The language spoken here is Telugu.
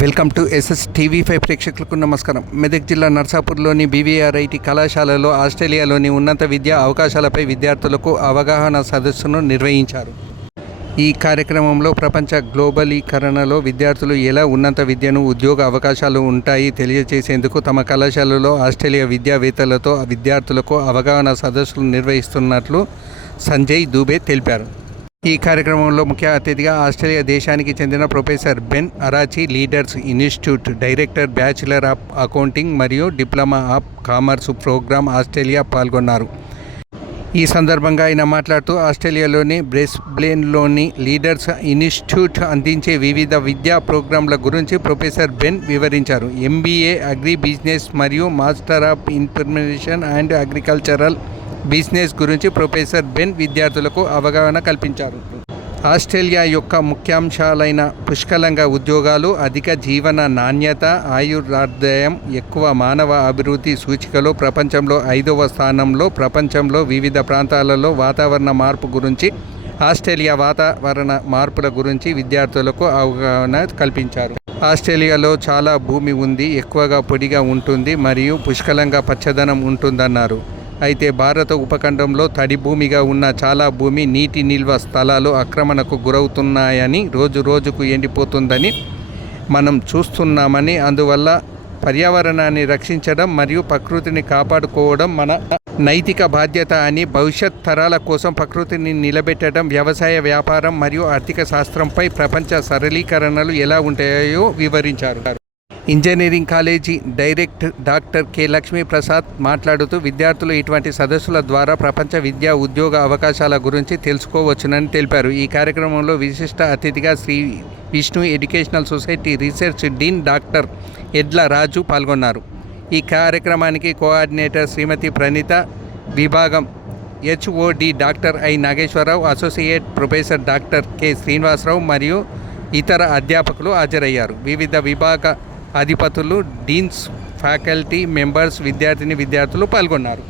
వెల్కమ్ టు ఎస్ఎస్ టీవీ5 ప్రేక్షకులకు నమస్కారం. మెదక్ జిల్లా నర్సాపూర్లోని బీవీఆర్ఐటి కళాశాలలో ఆస్ట్రేలియాలోని ఉన్నత విద్యా అవకాశాలపై విద్యార్థులకు అవగాహన సదస్సును నిర్వహించారు. ఈ కార్యక్రమంలో ప్రపంచ గ్లోబలీకరణలో విద్యార్థులు ఎలా ఉన్నత విద్యను, ఉద్యోగ అవకాశాలు ఉంటాయి తెలియజేసేందుకు తమ కళాశాలలో ఆస్ట్రేలియా విద్యావేత్తలతో విద్యార్థులకు అవగాహన సదస్సులు నిర్వహిస్తున్నట్లు సంజయ్ దూబే తెలిపారు. ఈ కార్యక్రమంలో ముఖ్య అతిథిగా ఆస్ట్రేలియా దేశానికి చెందిన professor Ben Arachi leaders institute director, bachelor of accounting మరియు diploma of commerce programme Australia పాల్గొన్నారు. ఈ సందర్భంగా ఆయన మాట్లాడుతూ ఆస్ట్రేలియాలోని బ్రిస్బేన్లోని లీడర్స్ ఇన్స్టిట్యూట్ అందించే వివిధ విద్యా ప్రోగ్రాంల గురించి ప్రొఫెసర్ బెన్ వివరించారు. ఎంబీఏ అగ్రి బిజినెస్ మరియు master of information and agricultural business గురించి ప్రొఫెసర్ బెన్ విద్యార్థులకు అవగాహన కల్పించారు. ఆస్ట్రేలియా యొక్క ముఖ్యాంశాలైన పుష్కలంగా ఉద్యోగాలు, అధిక జీవన నాణ్యత, ఆయురాదాయం, ఎక్కువ మానవ అభివృద్ధి సూచికలో ప్రపంచంలో 5వ స్థానంలో, ప్రపంచంలో వివిధ ప్రాంతాలలో వాతావరణ మార్పు గురించి, ఆస్ట్రేలియా వాతావరణ మార్పుల గురించి విద్యార్థులకు అవగాహన కల్పించారు. ఆస్ట్రేలియాలో చాలా భూమి ఉంది, ఎక్కువగా పొడిగా ఉంటుంది మరియు పుష్కలంగా పచ్చదనం ఉంటుందన్నారు. అయితే భారత ఉపఖండంలో తడి భూమిగా ఉన్న చాలా భూమి నీటి నిల్వ స్థలాలు ఆక్రమణకు గురవుతున్నాయని, రోజు రోజుకు ఎండిపోతుందని మనం చూస్తున్నామని, అందువల్ల పర్యావరణాన్ని రక్షించడం మరియు ప్రకృతిని కాపాడుకోవడం మన నైతిక బాధ్యత అని, భవిష్యత్ తరాల కోసం ప్రకృతిని నిలబెట్టడం, వ్యవసాయ, వ్యాపారం మరియు ఆర్థిక శాస్త్రంపై ప్రపంచ సరళీకరణలు ఎలా ఉంటాయో వివరించారు. Engineering college director doctor K Lakshmi Prasad మాట్లాడుతూ విద్యార్థులు ఇటువంటి సదస్సుల ద్వారా ప్రపంచ విద్యా, ఉద్యోగ అవకాశాల గురించి తెలుసుకోవచ్చునని తెలిపారు. ఈ కార్యక్రమంలో విశిష్ట అతిథిగా Shri Vishnu educational society research dean doctor Edla Raju పాల్గొన్నారు. ఈ కార్యక్రమానికి కోఆర్డినేటర్ శ్రీమతి ప్రణీత, విభాగం HOD doctor I Nageswararao, associate professor doctor K Srinivasarao మరియు ఇతర అధ్యాపకులు హాజరయ్యారు. వివిధ విభాగ అధిపతులు, డీన్స్, ఫ్యాకల్టీ మెంబర్స్, విద్యార్థినులు పాల్గొన్నారు.